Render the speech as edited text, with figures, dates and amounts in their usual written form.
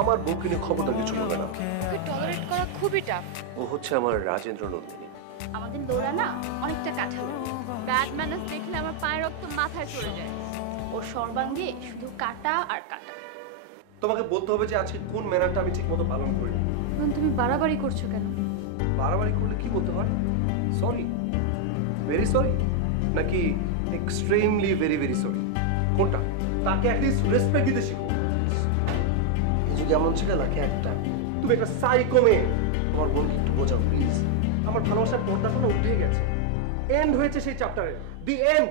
আমার বউকে নিয়ে খবরটা কিছু বলবে না। ওকে টলারেট করা খুবই টাফ। ও হচ্ছে আমার রাজেন্দ্র নন্দিনী। আমাদের লোরা না অনেকটা কাঠামো। ব্যাড ম্যানার্স দেখলে আমার পায়ের রক্ত মাথায় চলে যায়। ওর সর্বাঙ্গে শুধু কাটা আর কাটা। তোমাকে বলতে হবে যে আজকে কোন ম্যানারটা আমি ঠিকমতো পালন করিনি। তুমি বাড়াবাড়ি করছো কেন? বাড়াবাড়ি করলে কি বলতে হয়? সরি, ভেরি সরি, নাকি এক্সট্রিমলি ভেরি ভেরি সরি? কোনটা? তাকে অ্যাটলিস্ট রেসপেক্ট দিতে শিখো। এই যুগে এমন ছিল নাকি একটা? তুমি একটা সাইকো মেয়ে। আমার বোনকে একটু বোঝাও প্লিজ। আমার ভালোবাসার পর্দাটা না উঠে গেছে, এন্ড হয়েছে সেই চ্যাপ্টারে, দি এন্ড।